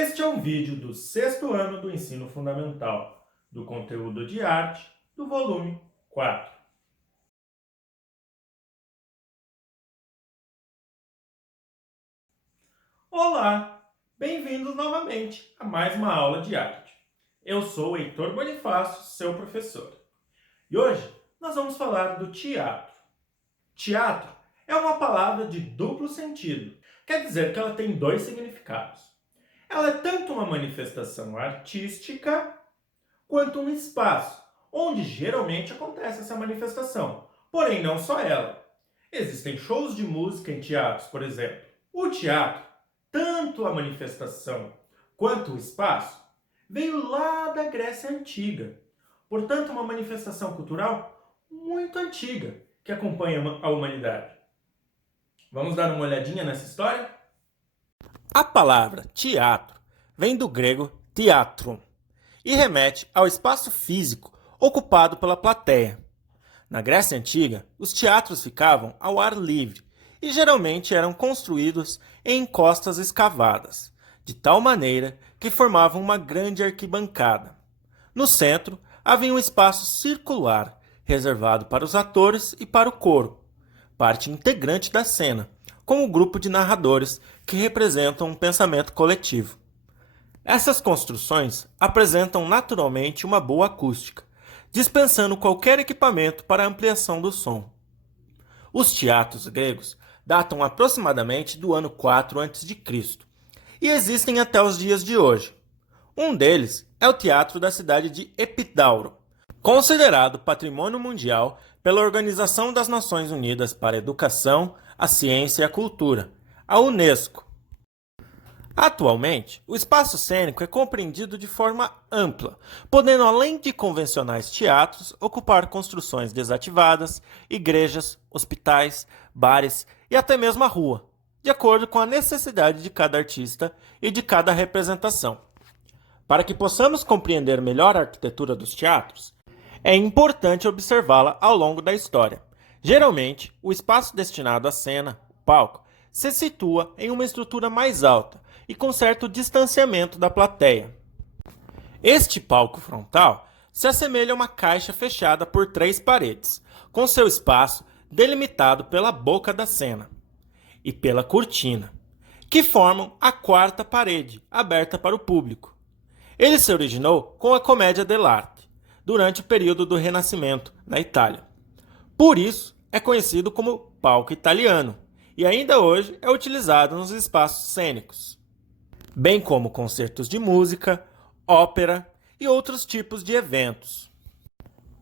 Este é um vídeo do 6º ano do Ensino Fundamental, do conteúdo de arte, do volume 4. Olá! Bem-vindos novamente a mais uma aula de arte. Eu sou o Heitor Bonifácio, seu professor. E hoje nós vamos falar do teatro. Teatro é uma palavra de duplo sentido. Quer dizer que ela tem dois significados. Ela é tanto uma manifestação artística quanto um espaço, onde geralmente acontece essa manifestação. Porém, não só ela. Existem shows de música em teatros, por exemplo. O teatro, tanto a manifestação quanto o espaço, veio lá da Grécia Antiga. Portanto, uma manifestação cultural muito antiga que acompanha a humanidade. Vamos dar uma olhadinha nessa história? A palavra teatro vem do grego theatron e remete ao espaço físico ocupado pela plateia. Na Grécia Antiga, os teatros ficavam ao ar livre e geralmente eram construídos em encostas escavadas, de tal maneira que formavam uma grande arquibancada. No centro, havia um espaço circular, reservado para os atores e para o coro, parte integrante da cena, com um grupo de narradores que representam um pensamento coletivo. Essas construções apresentam naturalmente uma boa acústica, dispensando qualquer equipamento para ampliação do som. Os teatros gregos datam aproximadamente do ano 4 a.C. e existem até os dias de hoje. Um deles é o Teatro da cidade de Epidauro, considerado Patrimônio Mundial pela Organização das Nações Unidas para a Educação, a Ciência e a Cultura, a Unesco. Atualmente, o espaço cênico é compreendido de forma ampla, podendo, além de convencionais teatros, ocupar construções desativadas, igrejas, hospitais, bares e até mesmo a rua, de acordo com a necessidade de cada artista e de cada representação. Para que possamos compreender melhor a arquitetura dos teatros, é importante observá-la ao longo da história. Geralmente, o espaço destinado à cena, o palco, se situa em uma estrutura mais alta e com certo distanciamento da plateia. Este palco frontal se assemelha a uma caixa fechada por 3 paredes, com seu espaço delimitado pela boca da cena e pela cortina, que formam a 4ª parede, aberta para o público. Ele se originou com a Commedia dell'arte, durante o período do Renascimento, na Itália. Por isso, é conhecido como palco italiano, e ainda hoje é utilizado nos espaços cênicos, bem como concertos de música, ópera e outros tipos de eventos.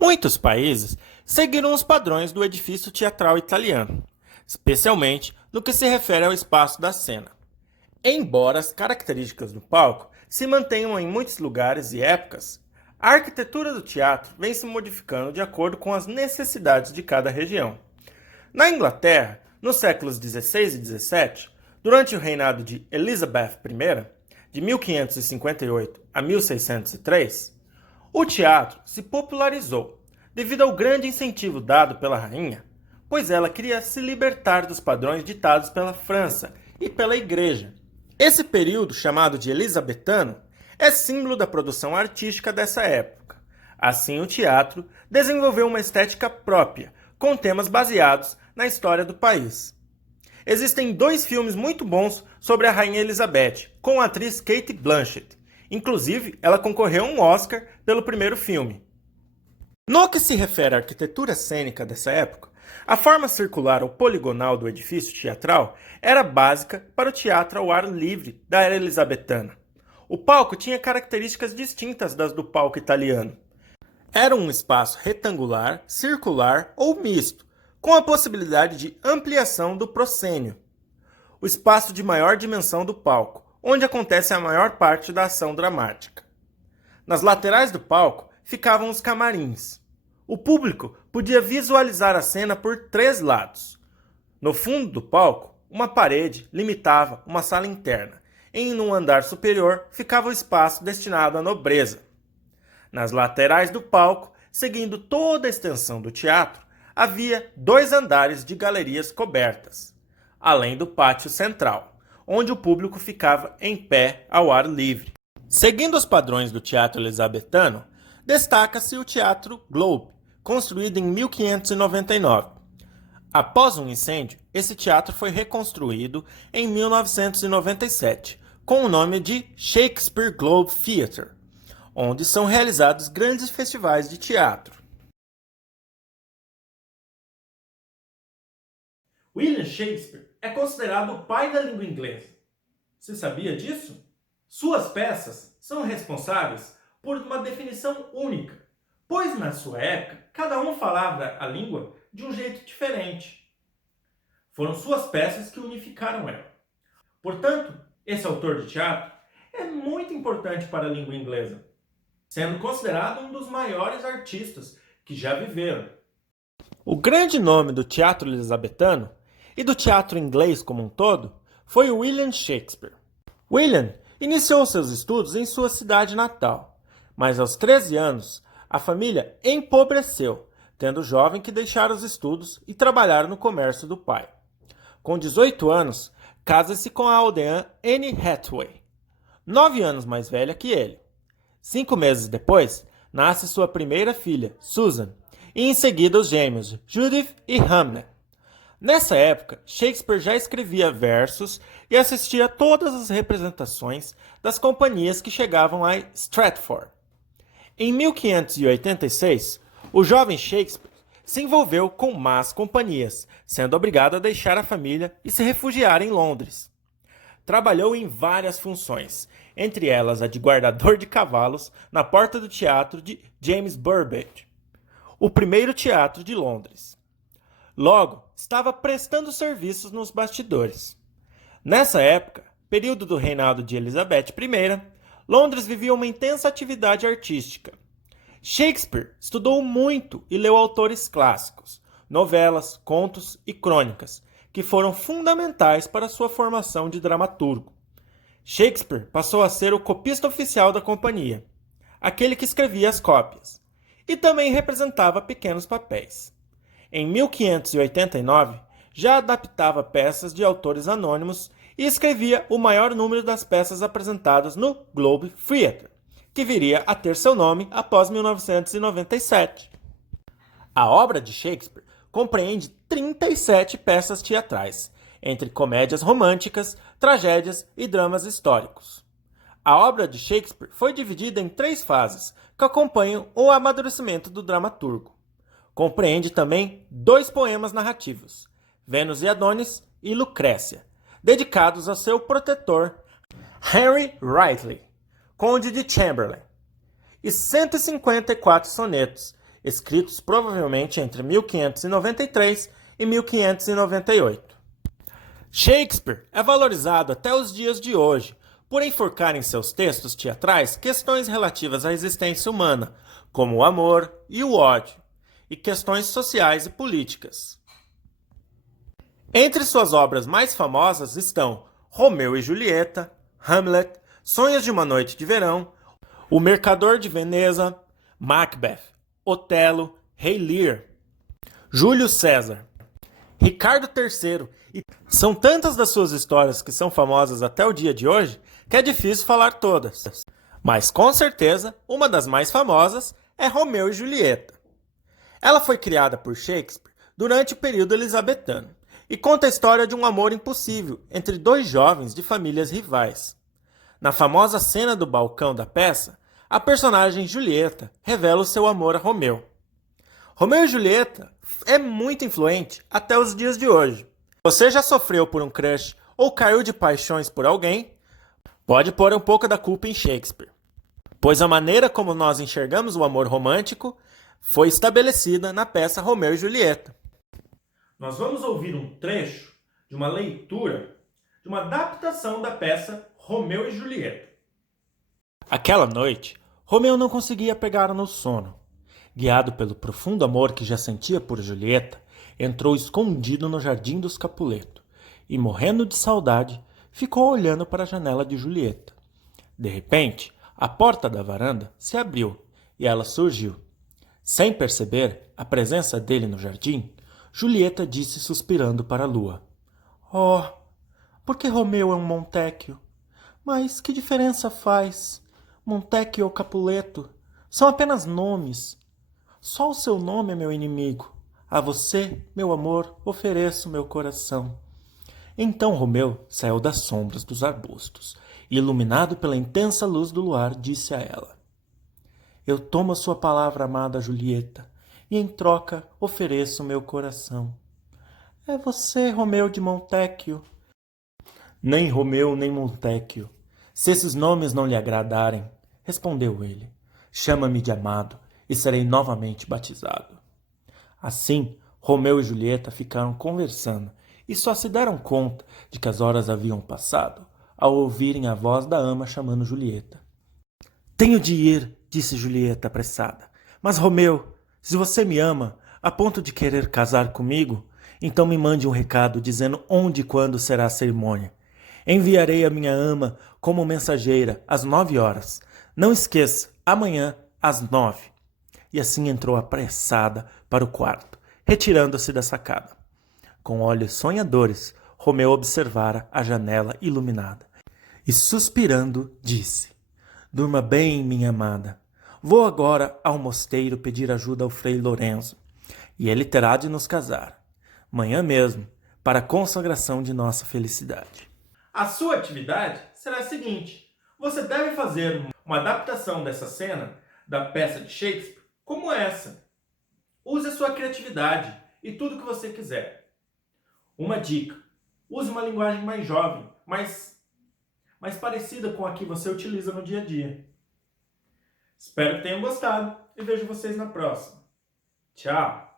Muitos países seguiram os padrões do edifício teatral italiano, especialmente no que se refere ao espaço da cena. Embora as características do palco se mantenham em muitos lugares e épocas, a arquitetura do teatro vem se modificando de acordo com as necessidades de cada região. Na Inglaterra, nos séculos XVI e XVII, durante o reinado de Elizabeth I, de 1558 a 1603, o teatro se popularizou devido ao grande incentivo dado pela rainha, pois ela queria se libertar dos padrões ditados pela França e pela Igreja. Esse período, chamado de Elizabetano, é símbolo da produção artística dessa época. Assim, o teatro desenvolveu uma estética própria, com temas baseados na história do país. Existem 2 filmes muito bons sobre a Rainha Elizabeth, com a atriz Cate Blanchett. Inclusive, ela concorreu a um Oscar pelo primeiro filme. No que se refere à arquitetura cênica dessa época, a forma circular ou poligonal do edifício teatral era básica para o teatro ao ar livre da era elizabetana. O palco tinha características distintas das do palco italiano. Era um espaço retangular, circular ou misto, com a possibilidade de ampliação do proscênio. O espaço de maior dimensão do palco, onde acontece a maior parte da ação dramática. Nas laterais do palco ficavam os camarins. O público podia visualizar a cena por 3 lados. No fundo do palco, uma parede limitava uma sala interna. Em um andar superior ficava o espaço destinado à nobreza. Nas laterais do palco, seguindo toda a extensão do teatro, havia 2 andares de galerias cobertas, além do pátio central, onde o público ficava em pé ao ar livre. Seguindo os padrões do teatro elizabetano, destaca-se o Teatro Globe, construído em 1599. Após um incêndio, esse teatro foi reconstruído em 1997, com o nome de Shakespeare Globe Theatre, onde são realizados grandes festivais de teatro. William Shakespeare é considerado o pai da língua inglesa. Você sabia disso? Suas peças são responsáveis por uma definição única, pois na sua época cada um falava a língua de um jeito diferente. Foram suas peças que unificaram ela. Portanto, esse autor de teatro é muito importante para a língua inglesa, sendo considerado um dos maiores artistas que já viveram. O grande nome do teatro elizabetano e do teatro inglês como um todo foi William Shakespeare. William iniciou seus estudos em sua cidade natal, mas aos 13 anos a família empobreceu, tendo o jovem que deixar os estudos e trabalhar no comércio do pai. Com 18 anos, casa-se com a aldeã Anne Hathaway, 9 anos mais velha que ele. 5 meses depois, nasce sua primeira filha, Susan, e em seguida os gêmeos Judith e Hamlet. Nessa época, Shakespeare já escrevia versos e assistia a todas as representações das companhias que chegavam a Stratford. Em 1586, o jovem Shakespeare se envolveu com más companhias, sendo obrigado a deixar a família e se refugiar em Londres. Trabalhou em várias funções, entre elas a de guardador de cavalos na porta do teatro de James Burbage, o primeiro teatro de Londres. Logo, estava prestando serviços nos bastidores. Nessa época, período do reinado de Elizabeth I, Londres vivia uma intensa atividade artística. Shakespeare estudou muito e leu autores clássicos, novelas, contos e crônicas, que foram fundamentais para sua formação de dramaturgo. Shakespeare passou a ser o copista oficial da companhia, aquele que escrevia as cópias, e também representava pequenos papéis. Em 1589, já adaptava peças de autores anônimos e escrevia o maior número das peças apresentadas no Globe Theatre, que viria a ter seu nome após 1997. A obra de Shakespeare compreende 37 peças teatrais, entre comédias românticas, tragédias e dramas históricos. A obra de Shakespeare foi dividida em 3 fases que acompanham o amadurecimento do dramaturgo. Compreende também 2 poemas narrativos, Vênus e Adonis e Lucrécia, dedicados ao seu protetor Henry Wrightley, conde de Chamberlain, e 154 sonetos, escritos provavelmente entre 1593 e 1598. Shakespeare é valorizado até os dias de hoje por enforcar em seus textos teatrais questões relativas à existência humana, como o amor e o ódio, e questões sociais e políticas. Entre suas obras mais famosas estão Romeu e Julieta, Hamlet, Sonhos de uma Noite de Verão, O Mercador de Veneza, Macbeth, Otelo, Rei Lear, Júlio César, Ricardo III, e são tantas das suas histórias que são famosas até o dia de hoje que é difícil falar todas. Mas com certeza, uma das mais famosas é Romeu e Julieta. Ela foi criada por Shakespeare durante o período elizabetano e conta a história de um amor impossível entre 2 jovens de famílias rivais. Na famosa cena do balcão da peça, a personagem Julieta revela o seu amor a Romeu. Romeu e Julieta é muito influente até os dias de hoje. Você já sofreu por um crush ou caiu de paixões por alguém? Pode pôr um pouco da culpa em Shakespeare, pois a maneira como nós enxergamos o amor romântico foi estabelecida na peça Romeu e Julieta. Nós vamos ouvir um trecho de uma leitura de uma adaptação da peça Romeu e Julieta. Aquela noite, Romeu não conseguia pegar no sono. Guiado pelo profundo amor que já sentia por Julieta, entrou escondido no jardim dos Capuleto e, morrendo de saudade, ficou olhando para a janela de Julieta. De repente, a porta da varanda se abriu e ela surgiu. Sem perceber a presença dele no jardim, Julieta disse suspirando para a lua: Oh, Porque Romeu é um Montecchio. Mas que diferença faz? Montecchio ou Capuleto são apenas nomes. Só o seu nome é meu inimigo. A você, meu amor, ofereço meu coração. Então Romeu saiu das sombras dos arbustos e, iluminado pela intensa luz do luar, disse a ela: Eu tomo a sua palavra, amada Julieta, e em troca ofereço meu coração. É você, Romeu de Montecchio? Nem Romeu, nem Montecchio. Se esses nomes não lhe agradarem, respondeu ele, chama-me de amado e serei novamente batizado. Assim, Romeu e Julieta ficaram conversando e só se deram conta de que as horas haviam passado ao ouvirem a voz da ama chamando Julieta. Tenho de ir, disse Julieta apressada. Mas, Romeu, se você me ama, a ponto de querer casar comigo, então me mande um recado dizendo onde e quando será a cerimônia. Enviarei a minha ama como mensageira às 9 horas. Não esqueça, amanhã às 9. E assim entrou apressada para o quarto, retirando-se da sacada. Com olhos sonhadores, Romeu observara a janela iluminada e, suspirando, disse: Durma bem, minha amada. Vou agora ao mosteiro pedir ajuda ao Frei Lorenzo, e ele terá de nos casar, manhã mesmo, para a consagração de nossa felicidade. A sua atividade será a seguinte: você deve fazer uma adaptação dessa cena da peça de Shakespeare como essa. Use a sua criatividade e tudo que você quiser. Uma dica: use uma linguagem mais jovem, mais parecida com a que você utiliza no dia a dia. Espero que tenham gostado e vejo vocês na próxima. Tchau!